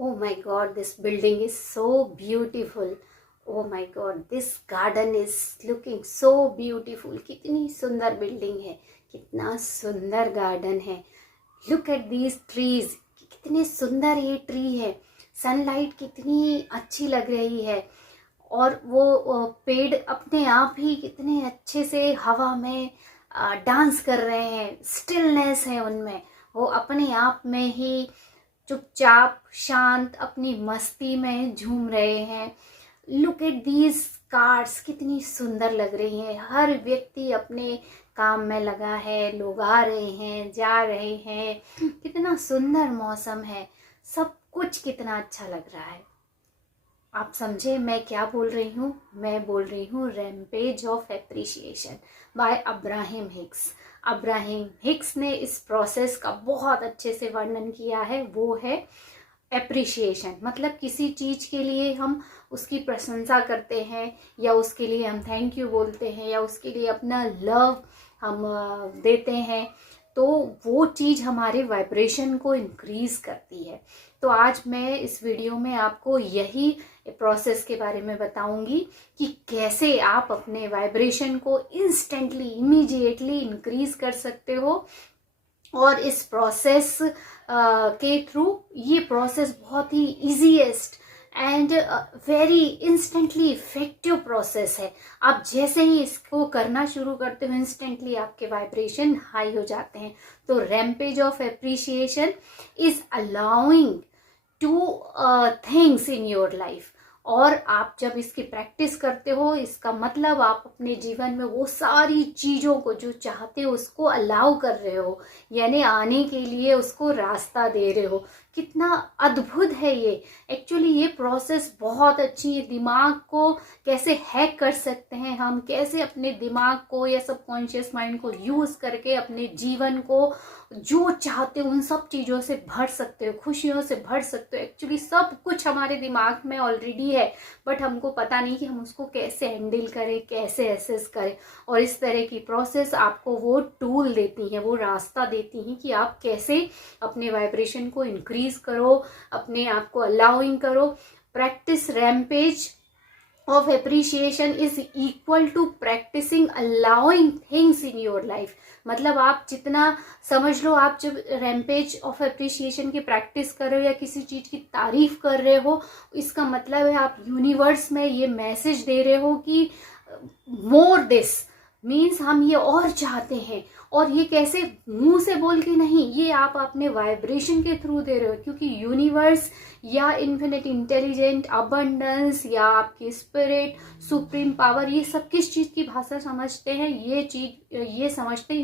Oh my God, this building is so beautiful. Oh my God, this garden is looking so beautiful. कितनी सुंदर building है, कितना सुंदर garden है. Look at these trees. कितने सुंदर ये ट्री है. सनलाइट कितनी अच्छी लग रही है और वो पेड़ अपने आप ही कितने अच्छे से हवा में डांस कर रहे हैं. स्टिलनेस है उनमें, वो अपने आप में ही चुपचाप शांत अपनी मस्ती में झूम रहे हैं. लुक एट दीज कार्स, कितनी सुंदर लग रही हैं. हर व्यक्ति अपने काम में लगा है, लोग आ रहे हैं, जा रहे हैं. कितना सुंदर मौसम है, सब कुछ कितना अच्छा लग रहा है. आप समझे मैं क्या बोल रही हूँ? मैं बोल रही हूँ rampage of appreciation by Abraham Hicks. Abraham Hicks ने इस प्रोसेस का बहुत अच्छे से वर्णन किया है. वो है एप्रिशिएशन. मतलब किसी चीज के लिए हम उसकी प्रशंसा करते हैं या उसके लिए हम थैंक यू बोलते हैं या उसके लिए अपना लव हम देते हैं, तो वो चीज़ हमारे वाइब्रेशन को इंक्रीज करती है. तो आज मैं इस वीडियो में आपको यही प्रोसेस के बारे में बताऊंगी कि कैसे आप अपने वाइब्रेशन को इंस्टेंटली इमीडिएटली इंक्रीज कर सकते हो. और इस प्रोसेस के थ्रू, ये प्रोसेस बहुत ही easiest and very instantly effective process है. आप जैसे ही इसको करना शुरू करते हो, इंस्टेंटली आपके वाइब्रेशन हाई हो जाते हैं. तो rampage of appreciation is allowing two things in your life. और आप जब इसकी प्रैक्टिस करते हो, इसका मतलब आप अपने जीवन में वो सारी चीज़ों को जो चाहते हो उसको अलाउ कर रहे हो, यानी आने के लिए उसको रास्ता दे रहे हो. कितना अद्भुत है ये. एक्चुअली ये प्रोसेस बहुत अच्छी है. दिमाग को कैसे हैक कर सकते हैं हम, कैसे अपने दिमाग को या सबकॉन्शियस माइंड को यूज करके अपने जीवन को जो चाहते हो उन सब चीज़ों से भर सकते हो, खुशियों से भर सकते हो. एक्चुअली सब कुछ हमारे दिमाग में ऑलरेडी है, बट हमको पता नहीं कि हम उसको कैसे हैंडल करें, कैसे एसेस करें. और इस तरह की प्रोसेस आपको वो टूल देती हैं, वो रास्ता देती हैं कि आप कैसे अपने वाइब्रेशन को इंक्रीज करो, अपने आप को अलाउइंग करो. Practice rampage of appreciation is equal to practicing allowing things in your life. मतलब आप जितना समझ लो, आप जब रैम्पेज ऑफ एप्रिशिएशन की प्रैक्टिस कर रहे हो या किसी चीज की तारीफ कर रहे हो, इसका मतलब है आप यूनिवर्स में ये मैसेज दे रहे हो कि मोर दिस मीन्स हम ये और चाहते हैं. और ये कैसे, मुंह से बोल के नहीं, ये आप अपने वाइब्रेशन के थ्रू दे रहे हो. क्योंकि यूनिवर्स या इन्फिनिट इंटेलिजेंट अबंडेंस या आपकी स्पिरिट सुप्रीम पावर, ये सब किस चीज की भाषा समझते हैं? ये समझते हैं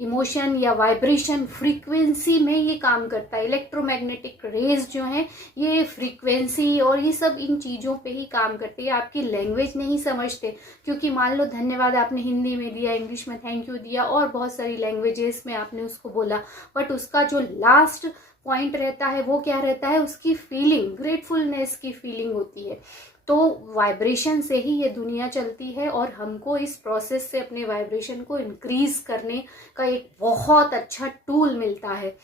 इमोशन या वाइब्रेशन, फ्रीक्वेंसी में ये काम करता है. इलेक्ट्रोमैग्नेटिक रेज जो है ये फ्रीक्वेंसी और ये सब इन चीजों पे ही काम करते हैं. आपकी लैंग्वेज नहीं समझते, क्योंकि मान लो धन्यवाद आपने हिंदी में दिया, इंग्लिश में थैंक यू दिया और बहुत सारी लैंग्वेजेस में आपने उसको बोला, बट उसका जो लास्ट पॉइंट रहता है वो क्या रहता है? उसकी फीलिंग, ग्रेटफुलनेस की फीलिंग होती है. तो वाइब्रेशन से ही ये दुनिया चलती है और हमको इस प्रोसेस से अपने वाइब्रेशन को इंक्रीज करने का एक बहुत अच्छा टूल मिलता है.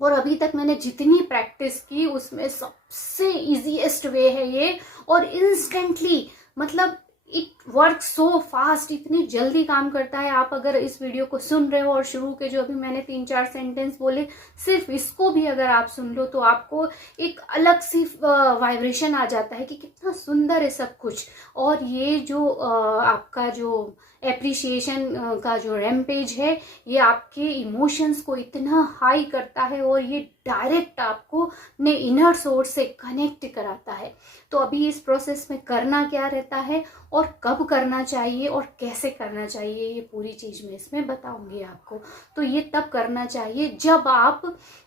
और अभी तक मैंने जितनी प्रैक्टिस की उसमें सबसे इजीएस्ट वे है ये. और इंस्टेंटली, मतलब इट वर्क सो फास्ट, इतनी जल्दी काम करता है. आप अगर इस वीडियो को सुन रहे हो और शुरू के जो अभी मैंने 3-4 सेंटेंस बोले, सिर्फ इसको भी अगर आप सुन लो तो आपको एक अलग सी वाइब्रेशन आ जाता है कि कितना सुंदर है सब कुछ. और ये जो आपका जो एप्रिशिएशन का जो रैम्पेज है, ये आपके इमोशंस को इतना हाई करता है और ये डायरेक्ट आपको अपने इनर सोर्स से कनेक्ट कराता है. तो अभी इस प्रोसेस में करना क्या रहता है और कब करना चाहिए और कैसे करना चाहिए, ये पूरी चीज मैं इसमें बताऊंगी आपको. तो ये तब करना चाहिए जब आप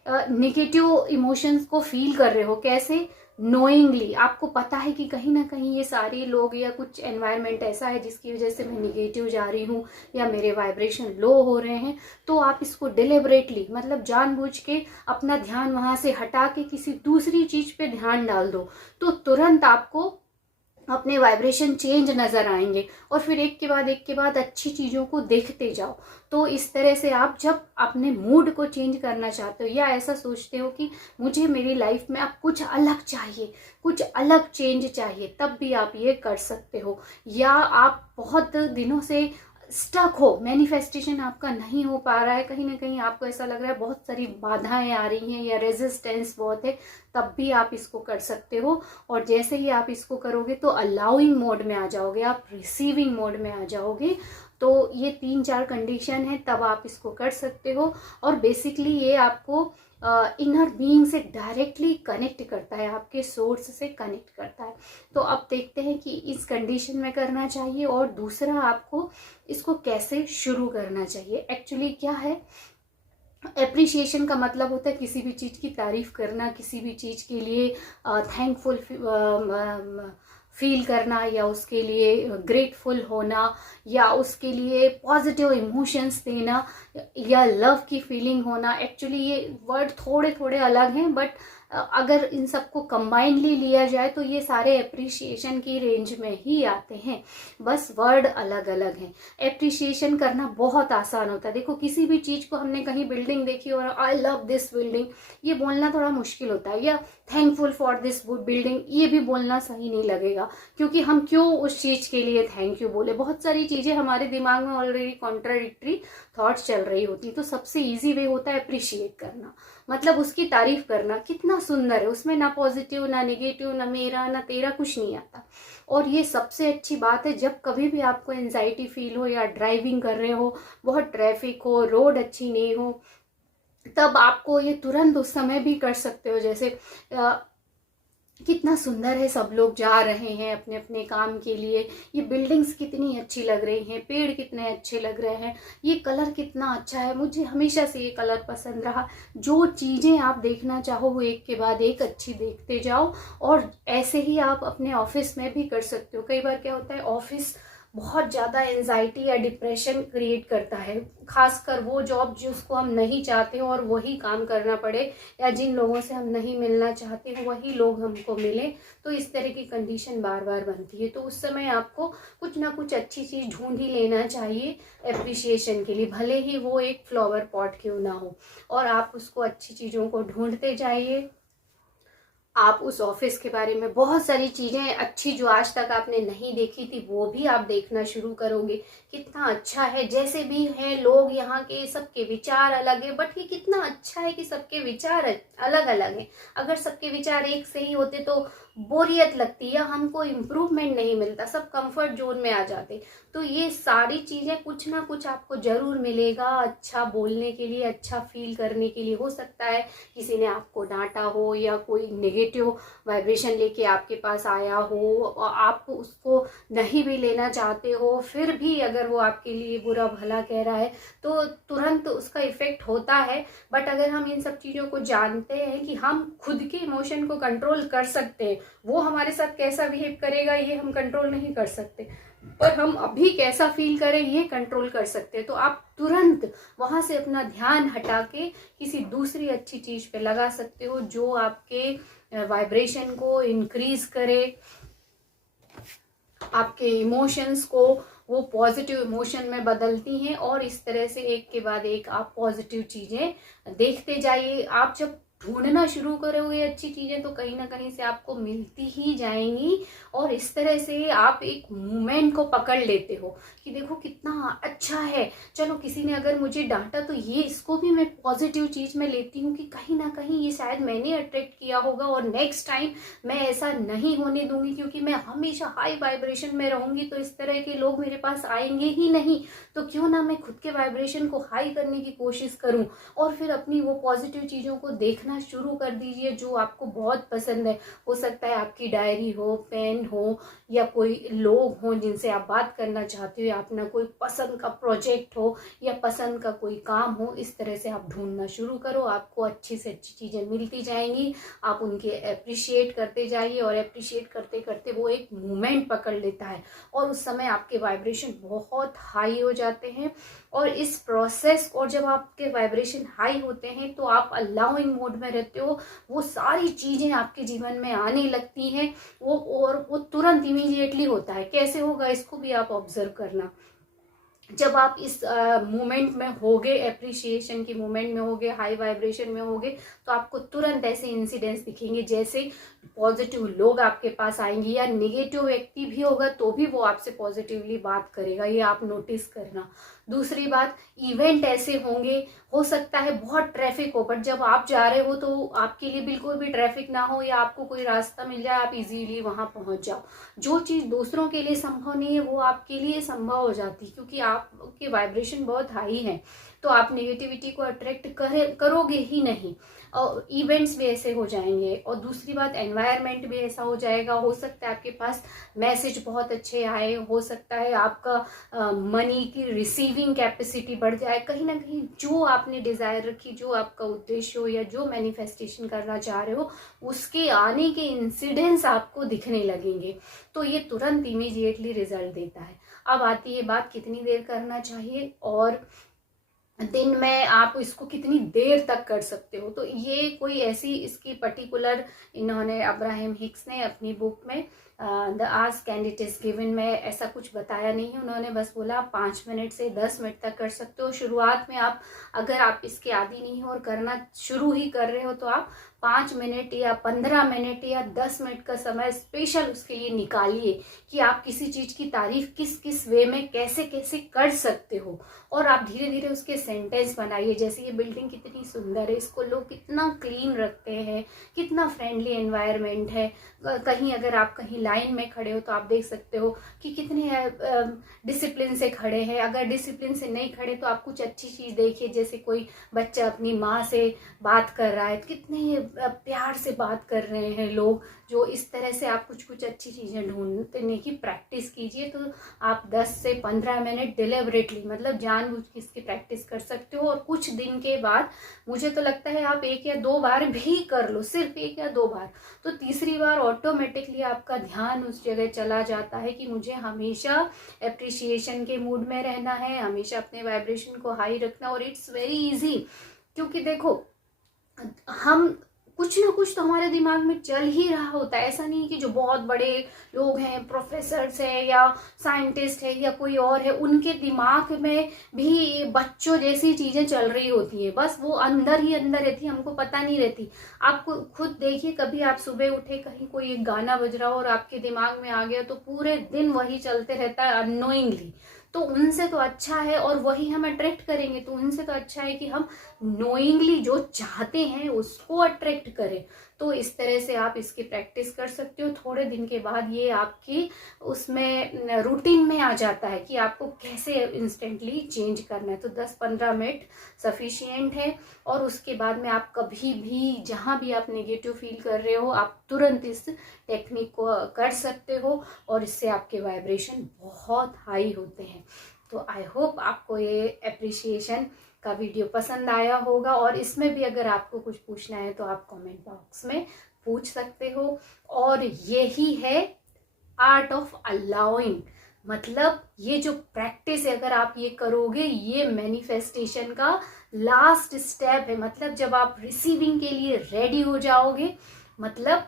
नेगेटिव इमोशंस को फील कर रहे हो. कैसे? नोइंगली आपको पता है कि कहीं ना कहीं ये सारे लोग या कुछ एनवायरनमेंट ऐसा है जिसकी वजह से मैं निगेटिव जा रही हूँ या मेरे वाइब्रेशन लो हो रहे हैं. तो आप इसको डिलिबरेटली, मतलब जानबूझ के अपना ध्यान वहां से हटा के किसी दूसरी चीज पे ध्यान डाल दो, तो तुरंत आपको अपने वाइब्रेशन चेंज नज़र आएंगे, और फिर एक के बाद अच्छी चीज़ों को देखते जाओ। तो इस तरह से आप जब अपने मूड को चेंज करना चाहते हो या ऐसा सोचते हो कि मुझे मेरी लाइफ में अब कुछ अलग चाहिए, कुछ अलग चेंज चाहिए, तब भी आप ये कर सकते हो। या आप बहुत दिनों से स्टक हो, मैनिफेस्टेशन आपका नहीं हो पा रहा है, कहीं ना कहीं आपको ऐसा लग रहा है बहुत सारी बाधाएं आ रही हैं या रेजिस्टेंस बहुत है, तब भी आप इसको कर सकते हो। और जैसे ही आप इसको करोगे तो अलाउइंग मोड में आ जाओगे, आप रिसीविंग मोड में आ जाओगे। तो ये 3-4 कंडीशन है, तब आप इसको कर सकते हो। और बेसिकली ये आपको इनर बीइंग से डायरेक्टली कनेक्ट करता है, आपके सोर्स से कनेक्ट करता है। तो अब देखते हैं कि इस कंडीशन में करना चाहिए, और दूसरा आपको इसको कैसे शुरू करना चाहिए। एक्चुअली क्या है, एप्रिशिएशन का मतलब होता है किसी भी चीज़ की तारीफ करना, किसी भी चीज़ के लिए थैंकफुल फील करना, या उसके लिए ग्रेटफुल होना, या उसके लिए पॉजिटिव इमोशंस देना, या लव की फीलिंग होना। एक्चुअली ये वर्ड थोड़े थोड़े अलग हैं, बट अगर इन सबको कंबाइनली लिया जाए तो ये सारे एप्रिशिएशन की रेंज में ही आते हैं, बस वर्ड अलग अलग हैं। एप्रिशिएशन करना बहुत आसान होता है। देखो, किसी भी चीज़ को हमने कहीं बिल्डिंग देखी और आई लव दिस बिल्डिंग, ये बोलना थोड़ा मुश्किल होता है, या थैंकफुल फॉर दिस बिल्डिंग, ये भी बोलना सही नहीं लगेगा, क्योंकि हम क्यों उस चीज़ के लिए थैंक यू बोले। बहुत सारी चीज़ें हमारे दिमाग में ऑलरेडी कॉन्ट्राडिक्टरी थॉट्स चल रही होती। तो सबसे ईजी वे होता है अप्रिशिएट करना, मतलब उसकी तारीफ करना, कितना सुंदर है, उसमें ना पॉजिटिव ना नेगेटिव ना मेरा ना तेरा कुछ नहीं आता। और ये सबसे अच्छी बात है, जब कभी भी आपको एंजाइटी फील हो या ड्राइविंग कर रहे हो, बहुत ट्रैफिक हो, रोड अच्छी नहीं हो, तब आपको ये तुरंत उस समय भी कर सकते हो। जैसे कितना सुंदर है, सब लोग जा रहे हैं अपने अपने काम के लिए, ये बिल्डिंग्स कितनी अच्छी लग रही हैं, पेड़ कितने अच्छे लग रहे हैं, ये कलर कितना अच्छा है, मुझे हमेशा से ये कलर पसंद रहा। जो चीज़ें आप देखना चाहो वो एक के बाद एक अच्छी देखते जाओ। और ऐसे ही आप अपने ऑफिस में भी कर सकते हो। कई बार क्या होता है, ऑफिस बहुत ज़्यादा एंजाइटी या डिप्रेशन क्रिएट करता है, खासकर वो जॉब जिसको हम नहीं चाहते हो और वही काम करना पड़े, या जिन लोगों से हम नहीं मिलना चाहते हो वही लोग हमको मिले। तो इस तरह की कंडीशन बार बार बनती है। तो उस समय आपको कुछ ना कुछ अच्छी चीज़ ढूंढ ही लेना चाहिए एप्रिसिएशन के लिए, भले ही वो एक फ्लावर पॉट क्यों ना हो। और आप उसको अच्छी चीज़ों को ढूंढते जाइए। आप उस ऑफिस के बारे में बहुत सारी चीज़ें अच्छी जो आज तक आपने नहीं देखी थी वो भी आप देखना शुरू करोगे, कितना अच्छा है। जैसे भी हैं लोग यहाँ के, सबके विचार अलग है, बट ये कितना अच्छा है कि सबके विचार अलग अलग हैं। अगर सबके विचार एक से ही होते तो बोरियत लगती या हमको इम्प्रूवमेंट नहीं मिलता, सब कंफर्ट जोन में आ जाते। तो ये सारी चीज़ें कुछ ना कुछ आपको जरूर मिलेगा अच्छा बोलने के लिए, अच्छा फील करने के लिए। हो सकता है किसी ने आपको डांटा हो या कोई नेगेटिव वाइब्रेशन लेके आपके पास आया हो, आप उसको नहीं भी लेना चाहते हो, फिर भी अगर वो आपके लिए बुरा भला कह रहा है तो तुरंत उसका इफेक्ट होता है। बट अगर हम इन सब चीज़ों को जानते हैं कि हम खुद के इमोशन को कंट्रोल कर सकते हैं, वो हमारे साथ कैसा बिहेव करेगा ये हम कंट्रोल नहीं कर सकते, पर हम अभी कैसा फील करें ये कंट्रोल कर सकते हैं। तो आप तुरंत वहां से अपना ध्यान हटा के किसी दूसरी अच्छी चीज पे लगा सकते हो जो आपके वाइब्रेशन को इंक्रीज करे, आपके इमोशंस को वो पॉजिटिव इमोशन में बदलती हैं। और इस तरह से एक के बाद एक आप पॉजिटिव चीजें देखते जाइए। आप जब ढूंढना शुरू करोगे अच्छी चीजें तो कहीं ना कहीं से आपको मिलती ही जाएंगी। और इस तरह से आप एक मूवमेंट को पकड़ लेते हो कि देखो कितना अच्छा है, चलो किसी ने अगर मुझे डांटा तो ये इसको भी मैं पॉजिटिव चीज में लेती हूँ कि कहीं ना कहीं ये शायद मैंने अट्रैक्ट किया होगा और नेक्स्ट टाइम मैं ऐसा नहीं होने दूंगी, क्योंकि मैं हमेशा हाई वाइब्रेशन में रहूंगी तो इस तरह के लोग मेरे पास आएंगे ही नहीं। तो क्यों ना मैं खुद के वाइब्रेशन को हाई करने की कोशिश करूं। और फिर अपनी वो पॉजिटिव चीजों को देखना शुरू कर दीजिए जो आपको बहुत पसंद है। हो सकता है आपकी डायरी हो, पेन हो, या कोई लोग हो जिनसे आप बात करना चाहते हो, या अपना कोई पसंद का प्रोजेक्ट हो या पसंद का कोई काम हो। इस तरह से आप ढूंढना शुरू करो, आपको अच्छी से अच्छी चीजें मिलती जाएंगी। आप उनके अप्रिशिएट करते जाइए और अप्रिशिएट करते करते वो एक मूवमेंट पकड़ लेता है और उस समय आपके वाइब्रेशन बहुत हाई हो जाते हैं। और इस प्रोसेस, और जब आपके वाइब्रेशन हाई होते हैं तो आप अलाउइंग मोड में रहते हो, वो सारी चीज़ें आपके जीवन में आने लगती हैं। वो तुरंत इमीडिएटली होता है। कैसे होगा इसको भी आप ऑब्जर्व करना। जब आप इस मोमेंट में होगे, एप्रिसिएशन की मोमेंट में होगे, हाई वाइब्रेशन में होगे, तो आपको तुरंत ऐसे इंसिडेंट्स दिखेंगे, जैसे पॉजिटिव लोग आपके पास आएंगे, या नेगेटिव व्यक्ति भी होगा तो भी वो आपसे पॉजिटिवली बात करेगा, ये आप नोटिस करना। दूसरी बात, इवेंट ऐसे होंगे, हो सकता है बहुत ट्रैफिक हो, बट जब आप जा रहे हो तो आपके लिए बिल्कुल भी ट्रैफिक ना हो, या आपको कोई रास्ता मिल जाए, आप इजीली वहां पहुंच जाओ। जो चीज दूसरों के लिए संभव नहीं है वो आपके लिए संभव हो जाती है, क्योंकि आपके वाइब्रेशन बहुत हाई है, तो आप नेगेटिविटी को अट्रैक्ट करोगे ही नहीं। और इवेंट्स भी ऐसे हो जाएंगे। और दूसरी बात, एनवायरनमेंट भी ऐसा हो जाएगा। हो सकता है आपके पास मैसेज बहुत अच्छे आए, हो सकता है आपका मनी की रिसीविंग कैपेसिटी बढ़ जाए, कहीं ना कहीं जो आपने डिजायर रखी, जो आपका उद्देश्य हो, या जो मैनिफेस्टेशन करना चाह रहे हो, उसके आने के इंसिडेंट्स आपको दिखने लगेंगे। तो ये तुरंत इमीडिएटली रिजल्ट देता है। अब आती है बात, कितनी देर करना चाहिए और दिन में आप इसको कितनी देर तक कर सकते हो। तो ये कोई ऐसी इसकी पर्टिकुलर, इन्होंने अब्राहम हिक्स ने अपनी बुक में the ask and it is given में ऐसा कुछ बताया नहीं है। उन्होंने बस बोला 5 मिनट से 10 मिनट तक कर सकते हो। शुरुआत में आप, अगर आप इसके आदी नहीं हो और करना शुरू ही कर रहे हो, तो आप 5 मिनट या 15 मिनट या 10 मिनट का समय स्पेशल उसके लिए निकालिए, कि आप किसी चीज की तारीफ किस किस वे में कैसे कैसे कर सकते हो। और आप धीरे धीरे उसके सेंटेंस बनाइए, जैसे ये बिल्डिंग कितनी सुंदर है, इसको लोग कितना क्लीन रखते हैं, कितना फ्रेंडली एनवायरनमेंट है। कहीं अगर आप कहीं लाइन में खड़े हो तो आप देख सकते हो कि कितने डिसिप्लिन से खड़े हैं। अगर डिसिप्लिन से नहीं खड़े तो आप कुछ अच्छी चीज देखिए, जैसे कोई बच्चा अपनी माँ से बात कर रहा है, कितने प्यार से बात कर रहे हैं लोग। जो इस तरह से आप कुछ कुछ अच्छी चीजें ढूंढने की प्रैक्टिस कीजिए, तो आप 10 से 15 मिनट डिलिबरेटली, मतलब जानबूझ के इसकी प्रैक्टिस कर सकते हो। और कुछ दिन के बाद मुझे तो लगता है आप 1 या 2 बार भी कर लो, सिर्फ 1 या 2 बार, तो तीसरी बार ऑटोमेटिकली आपका ध्यान उस जगह चला जाता है कि मुझे हमेशा एप्रिसिएशन के मूड में रहना है, हमेशा अपने वाइब्रेशन को हाई रखना। और इट्स वेरी इजी, क्योंकि देखो, हम कुछ ना कुछ तो हमारे दिमाग में चल ही रहा होता है। ऐसा नहीं कि जो बहुत बड़े लोग हैं, प्रोफेसर्स है या साइंटिस्ट है या कोई और है, उनके दिमाग में भी बच्चों जैसी चीजें चल रही होती है, बस वो अंदर ही अंदर रहती है, हमको पता नहीं रहती। आपको खुद देखिए, कभी आप सुबह उठे, कहीं कोई एक गाना बज रहा हो और आपके दिमाग में आ गया, तो पूरे दिन वही चलते रहता है अननोइंगली। तो उनसे तो अच्छा है, और वही हम अट्रैक्ट करेंगे, तो उनसे तो अच्छा है कि हम नोइंगली जो चाहते हैं उसको अट्रैक्ट करें। तो इस तरह से आप इसकी प्रैक्टिस कर सकते हो। थोड़े दिन के बाद ये आपकी उसमें रूटीन में आ जाता है कि आपको कैसे इंस्टेंटली चेंज करना है। तो 10-15 मिनट सफिशिएंट है। और उसके बाद में आप कभी भी, जहां भी आप नेगेटिव फील कर रहे हो, आप तुरंत इस टेक्निक को कर सकते हो, और इससे आपके वाइब्रेशन बहुत हाई होते हैं। तो आई होप आपको ये एप्रिसिएशन का वीडियो पसंद आया होगा। और इसमें भी अगर आपको कुछ पूछना है तो आप कमेंट बॉक्स में पूछ सकते हो। और यही है आर्ट ऑफ अलाउइंग, मतलब ये जो प्रैक्टिस है, अगर आप ये करोगे, ये मैनिफेस्टेशन का लास्ट स्टेप है। मतलब जब आप रिसीविंग के लिए रेडी हो जाओगे, मतलब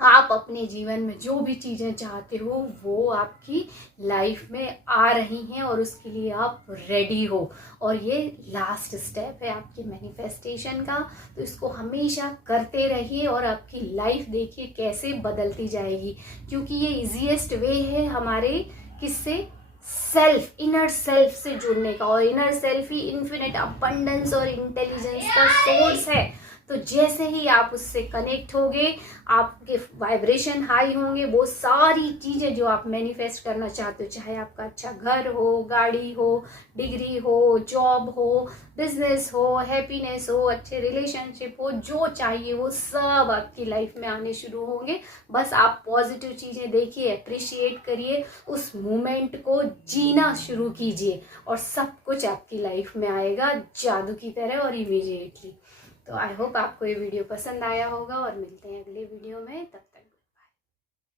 आप अपने जीवन में जो भी चीजें चाहते हो वो आपकी लाइफ में आ रही हैं, और उसके लिए आप रेडी हो। और ये लास्ट स्टेप है आपके मैनिफेस्टेशन का। तो इसको हमेशा करते रहिए, और आपकी लाइफ देखिए कैसे बदलती जाएगी, क्योंकि ये इजीएस्ट वे है हमारे किससे, सेल्फ, इनर सेल्फ से जुड़ने का। और इनर सेल्फ ही इन्फिनिट अबंडेंस और इंटेलिजेंस का सोर्स है। तो जैसे ही आप उससे कनेक्ट होगे, आपके वाइब्रेशन हाई होंगे, वो सारी चीजें जो आप मैनिफेस्ट करना चाहते हो, चाहे आपका अच्छा घर हो, गाड़ी हो, डिग्री हो, जॉब हो, बिजनेस हो, हैप्पीनेस हो, अच्छे रिलेशनशिप हो, जो चाहिए वो सब आपकी लाइफ में आने शुरू होंगे। बस आप पॉजिटिव चीजें देखिए, अप्रिशिएट करिए, उस मोमेंट को जीना शुरू कीजिए, और सब कुछ आपकी लाइफ में आएगा जादू की तरह और इमीडिएटली। तो आई होप आपको ये वीडियो पसंद आया होगा, और मिलते हैं अगले वीडियो में। तब तक